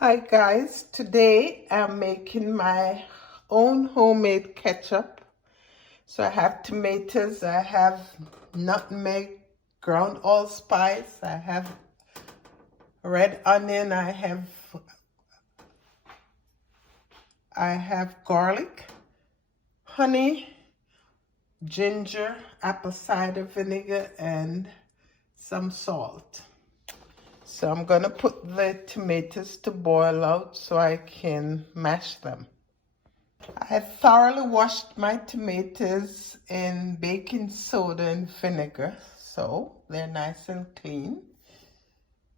Hi guys, today I'm making my own homemade ketchup. So I have tomatoes, I have nutmeg, ground allspice, I have red onion, I have garlic, honey, ginger, apple cider vinegar, and some salt. So I'm gonna put the tomatoes to boil out so I can mash them. I have thoroughly washed my tomatoes in baking soda and vinegar, so they're nice and clean.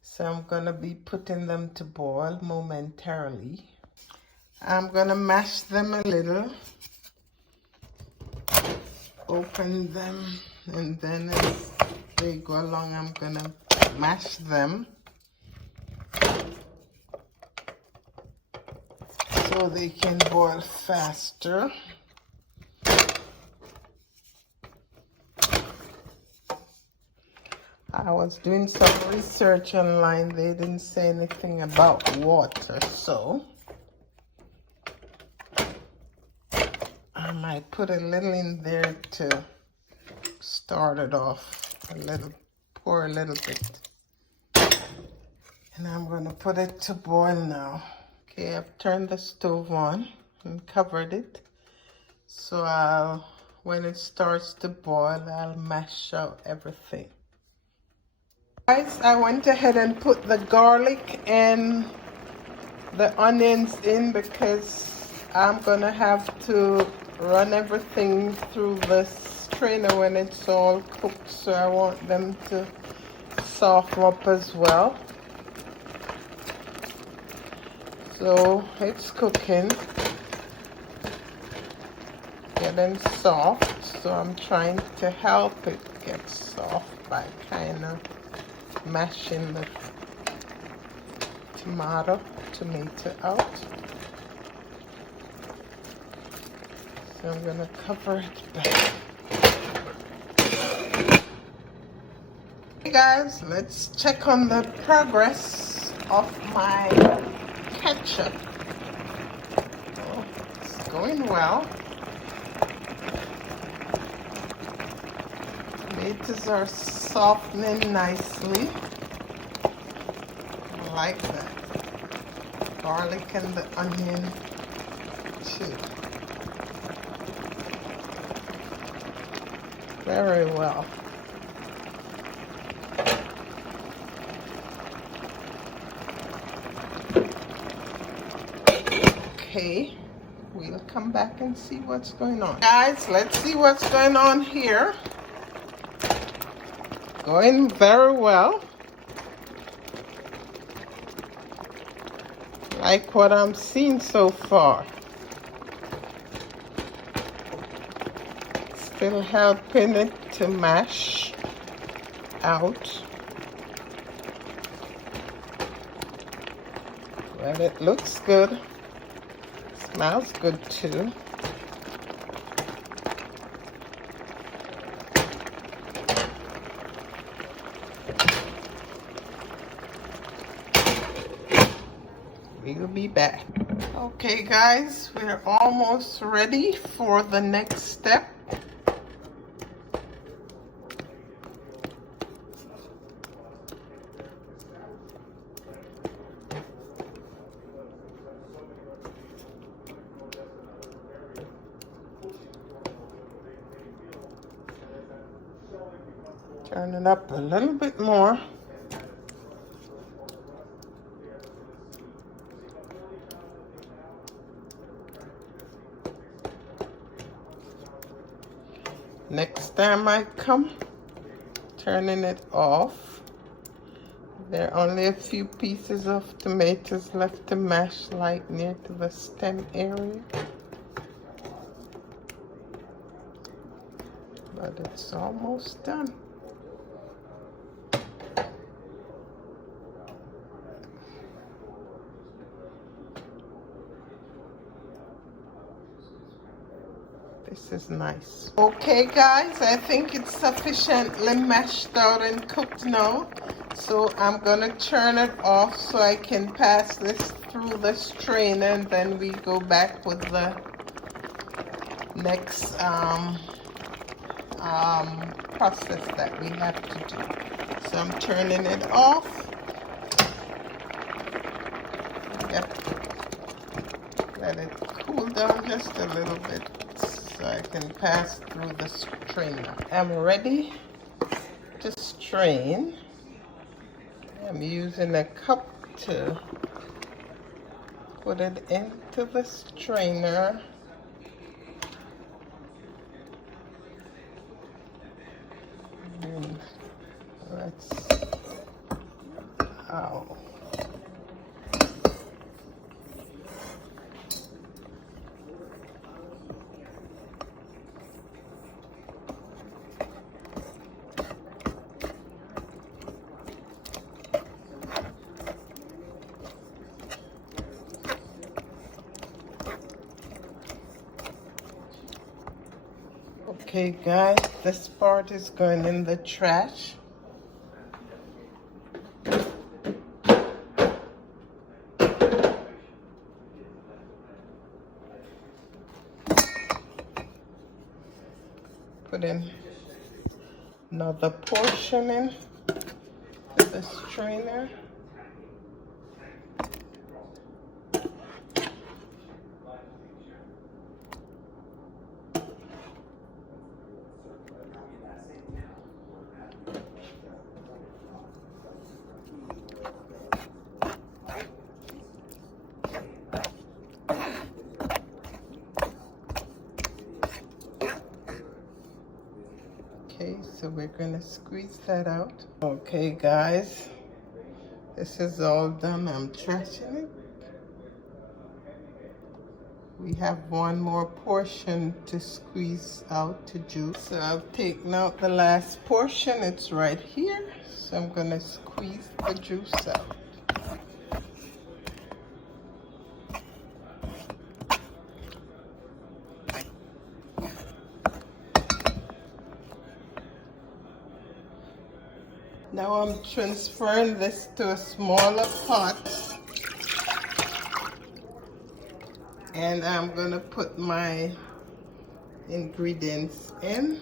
So I'm gonna be putting them to boil momentarily. I'm gonna mash them a little, open them, and then as they go along, I'm gonna mash them so they can boil faster. I was doing some research online. They didn't say anything about water, so I might put a little in there to start it off. Pour a little bit. And I'm going to put it to boil now. Okay, I've turned the stove on and covered it. So when it starts to boil, I'll mash out everything. Guys, I went ahead and put the garlic and the onions in because I'm gonna have to run everything through the strainer when it's all cooked, so I want them to soften up as well. So it's cooking, getting soft, so I'm trying to help it get soft by kind of mashing the tomato out. So I'm gonna cover it back. Hey guys, let's check on the progress of my ketchup. Oh, it's going well. Tomatoes are softening nicely. I like that. Garlic and the onion too. Very well. Okay, we'll come back and see what's going on. Guys, let's see what's going on here. Going very well. Like what I'm seeing so far. Still helping it to mash out. Well, it looks good. Smells good too. We'll be back. Okay guys, we're almost ready for the next step. Turn it up a little bit more. Next time I come, turning it off. There are only a few pieces of tomatoes left to mash, like near to the stem area. But it's almost done. This is nice. Okay guys, I think it's sufficiently mashed out and cooked now. So I'm gonna turn it off so I can pass this through the strainer, and then we go back with the next process that we have to do. So I'm turning it off. Yep. Let it cool down just a little bit so I can pass through the strainer. I'm ready to strain. I'm using a cup to put it into the strainer. And let's, ow. Okay guys, this part is going in the trash. Put in another portion in to the strainer. Okay, so we're gonna squeeze that out. Okay guys, this is all done. I'm trashing it. We have one more portion to squeeze out to juice. So I've taken out the last portion. It's right here. So I'm gonna squeeze the juice out. Now I'm transferring this to a smaller pot, and I'm gonna put my ingredients in,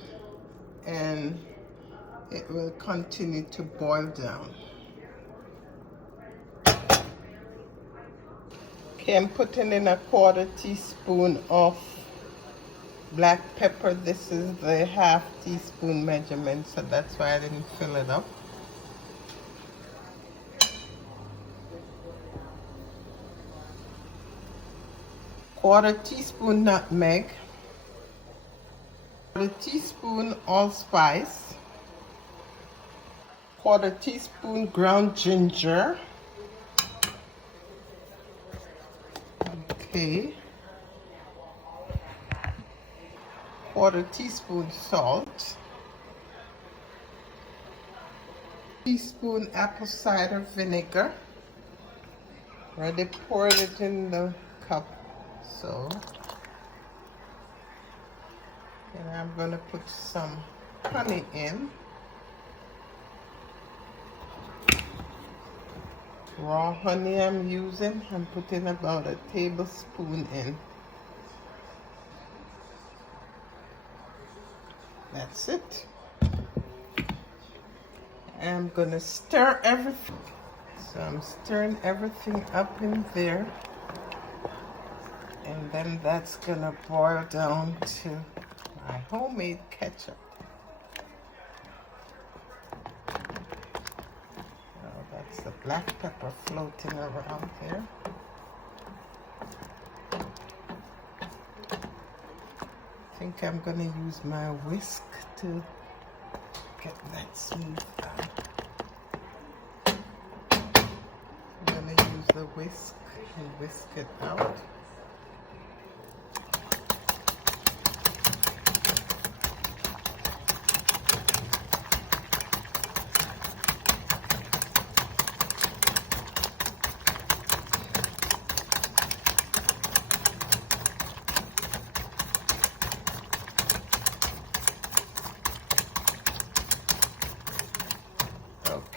and it will continue to boil down. Okay, I'm putting in a 1/4 teaspoon of black pepper. This is the 1/2 teaspoon measurement, so that's why I didn't fill it up. 1/4 teaspoon nutmeg, 1/4 teaspoon allspice, 1/4 teaspoon ground ginger. Okay. 1/4 teaspoon salt, teaspoon apple cider vinegar. Already poured it in the cup. So, and I'm gonna put some honey in. Raw honey I'm using. I'm putting about a tablespoon in. That's it. I'm gonna stir everything. So I'm stirring everything up in there. And then that's gonna boil down to my homemade ketchup. Oh, that's the black pepper floating around there. I think I'm gonna use my whisk to get that smooth out. I'm gonna use the whisk and whisk it out.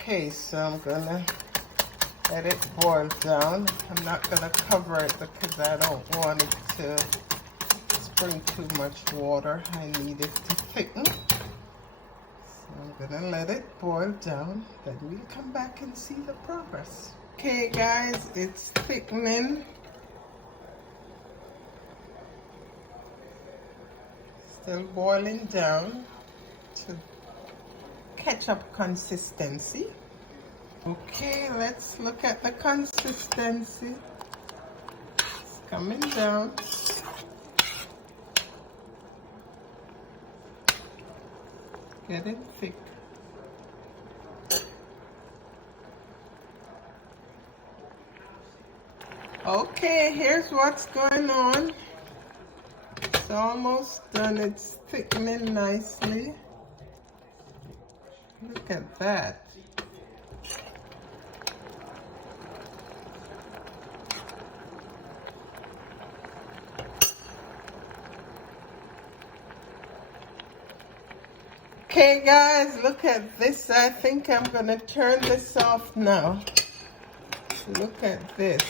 Okay, so I'm gonna Let it boil down. I'm not gonna cover it because I don't want it to spring too much water. I need it to thicken. So I'm gonna let it boil down. Then we'll come back and see the progress. Okay guys, it's thickening. Still boiling down to ketchup consistency. Okay, let's look at the consistency. It's coming down. Getting thick. Okay, here's what's going on. It's almost done. It's thickening nicely. Look at that. Okay guys, look at this. I think I'm gonna turn this off now. Look at this.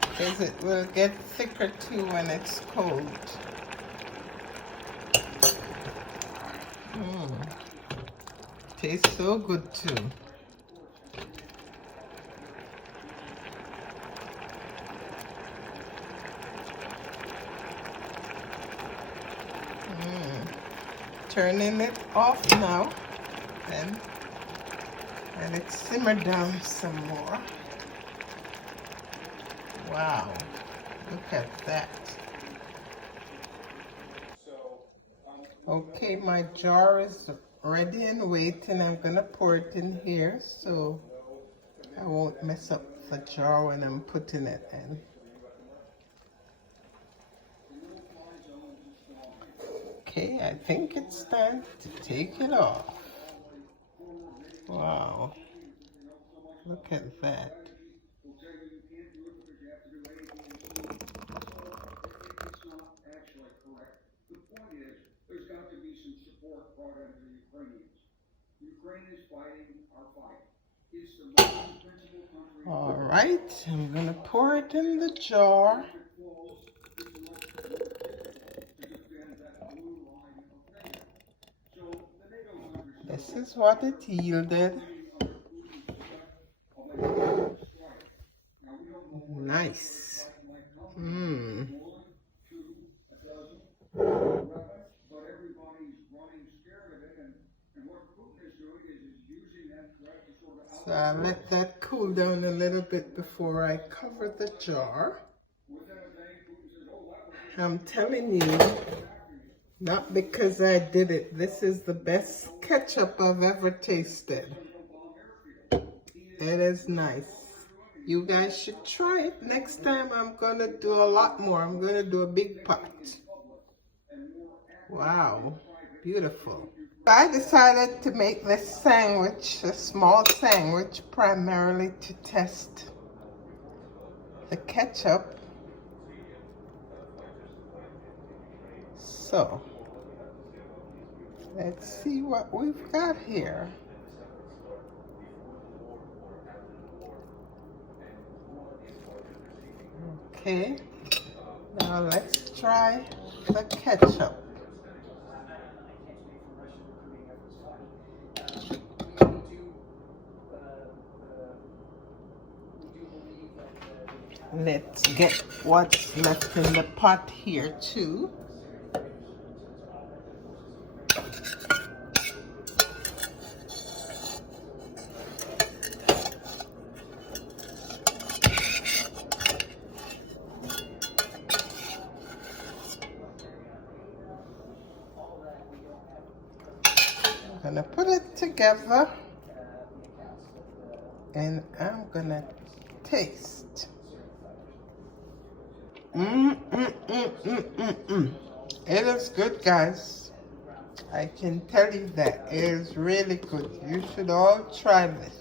Because it will get thicker too when it's cold. Tastes so good too. Turning it off now, then let it simmer down some more. Wow, look at that. Okay, my jar is ready and waiting. I'm gonna pour it in here so I won't mess up the jar when I'm putting it in. Okay, I think it's time to take it off. Wow, look at that. All right, I'm gonna pour it in the jar. This is what it yielded. Nice. So I let that cool down a little bit before I cover the jar. I'm telling you, not because I did it, this is the best ketchup I've ever tasted. It is nice. You guys should try it. Next time I'm gonna do a lot more. I'm gonna do a big pot. Wow, beautiful. I decided to make this sandwich, a small sandwich, primarily to test the ketchup. So, let's see what we've got here. Okay, now let's try the ketchup. Let's get what's left in the pot here too. I'm gonna put it together and I'm gonna taste. It is good, guys. I can tell you that it is really good. You should all try this.